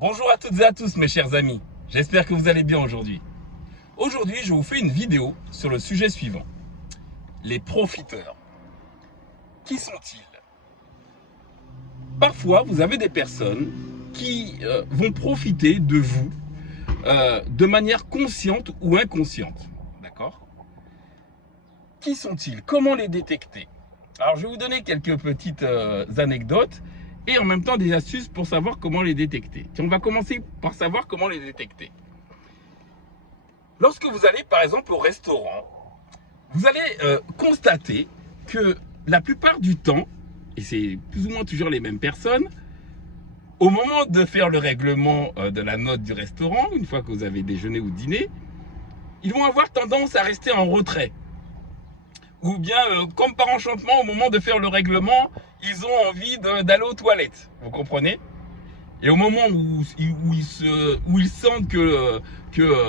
Bonjour à toutes et à tous mes chers amis, j'espère que vous allez bien aujourd'hui. Aujourd'hui, je vous fais une vidéo sur le sujet suivant. Les profiteurs. Qui sont-ils? Parfois, vous avez des personnes qui vont profiter de vous de manière consciente ou inconsciente. D'accord? Qui sont-ils? Comment les détecter? Alors, je vais vous donner quelques petites anecdotes et en même temps des astuces pour savoir comment les détecter. On va commencer par savoir comment les détecter. Lorsque vous allez par exemple au restaurant, vous allez constater que la plupart du temps, et c'est plus ou moins toujours les mêmes personnes, au moment de faire le règlement de la note du restaurant, une fois que vous avez déjeuné ou dîné, ils vont avoir tendance à rester en retrait. Ou bien, comme par enchantement, au moment de faire le règlement, ils ont envie d'aller aux toilettes. Vous comprenez? Et au moment où ils sentent que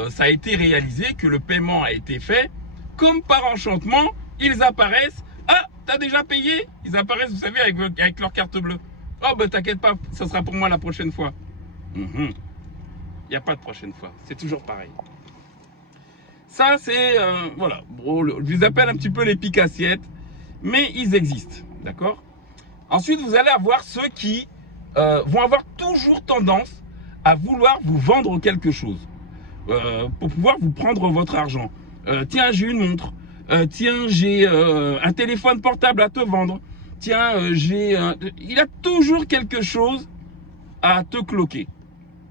ça a été réalisé, que le paiement a été fait, comme par enchantement, ils apparaissent. Ah, t'as déjà payé? Ils apparaissent, vous savez, avec leur carte bleue. Oh, ben t'inquiète pas, ça sera pour moi la prochaine fois. Il n'y a pas de prochaine fois, c'est toujours pareil. Ça, c'est, voilà, bon, je les appelle un petit peu les piques-assiettes, mais ils existent, d'accord? Ensuite, vous allez avoir ceux qui vont avoir toujours tendance à vouloir vous vendre quelque chose pour pouvoir vous prendre votre argent. Tiens, j'ai une montre. Tiens, j'ai un téléphone portable à te vendre. Tiens, il a toujours quelque chose à te cloquer,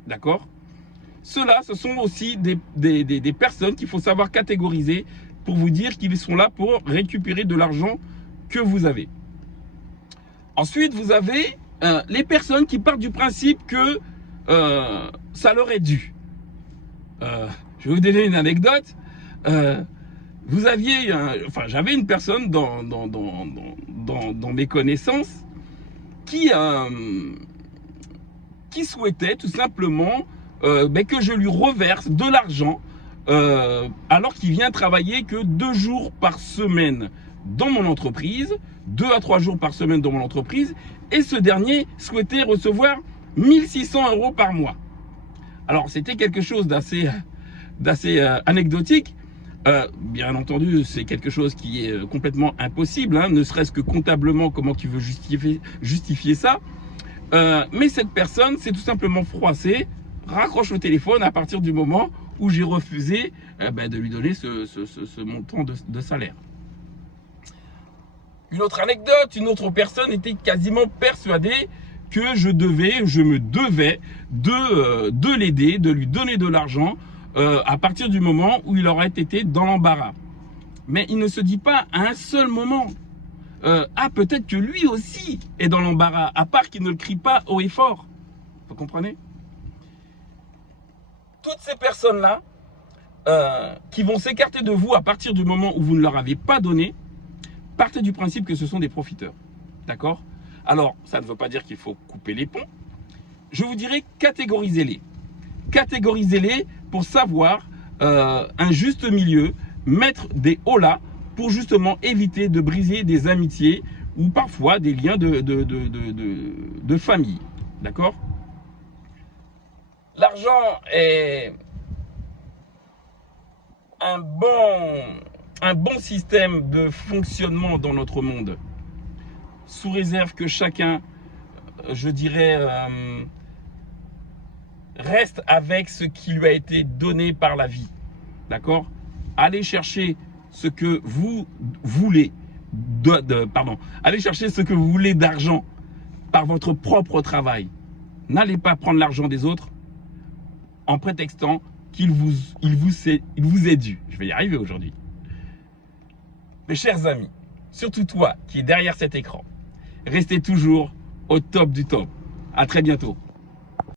d'accord? Ceux-là, ce sont aussi des personnes qu'il faut savoir catégoriser pour vous dire qu'ils sont là pour récupérer de l'argent que vous avez. Ensuite, vous avez les personnes qui partent du principe que ça leur est dû. Je vais vous donner une anecdote. J'avais une personne dans mes connaissances qui souhaitait tout simplement que je lui reverse de l'argent alors qu'il vient travailler que 2 jours par semaine dans mon entreprise, 2 à 3 jours par semaine dans mon entreprise, et ce dernier souhaitait recevoir 1600 € par mois. Alors c'était quelque chose d'assez anecdotique. Bien entendu, c'est quelque chose qui est complètement impossible, hein, ne serait-ce que comptablement, comment tu veux justifier ça. Mais cette personne s'est tout simplement froissée, raccroche le téléphone à partir du moment où j'ai refusé de lui donner ce montant de salaire. Une autre anecdote, une autre personne était quasiment persuadée que je me devais de l'aider, de lui donner de l'argent à partir du moment où il aurait été dans l'embarras. Mais il ne se dit pas à un seul moment. Peut-être que lui aussi est dans l'embarras, à part qu'il ne le crie pas haut et fort. Vous comprenez? Toutes ces personnes-là qui vont s'écarter de vous à partir du moment où vous ne leur avez pas donné, partez du principe que ce sont des profiteurs. D'accord? Alors, ça ne veut pas dire qu'il faut couper les ponts. Je vous dirais catégorisez-les. Catégorisez-les pour savoir un juste milieu, mettre des holà pour justement éviter de briser des amitiés ou parfois des liens de famille. D'accord? L'argent est un bon système de fonctionnement dans notre monde, sous réserve que chacun, je dirais, reste avec ce qui lui a été donné par la vie. D'accord? Allez chercher ce que vous voulez, allez chercher ce que vous voulez d'argent par votre propre travail. N'allez pas prendre l'argent des autres en prétextant qu'il vous est dû. Je vais y arriver aujourd'hui. Mes chers amis, surtout toi qui es derrière cet écran, restez toujours au top du top. À très bientôt.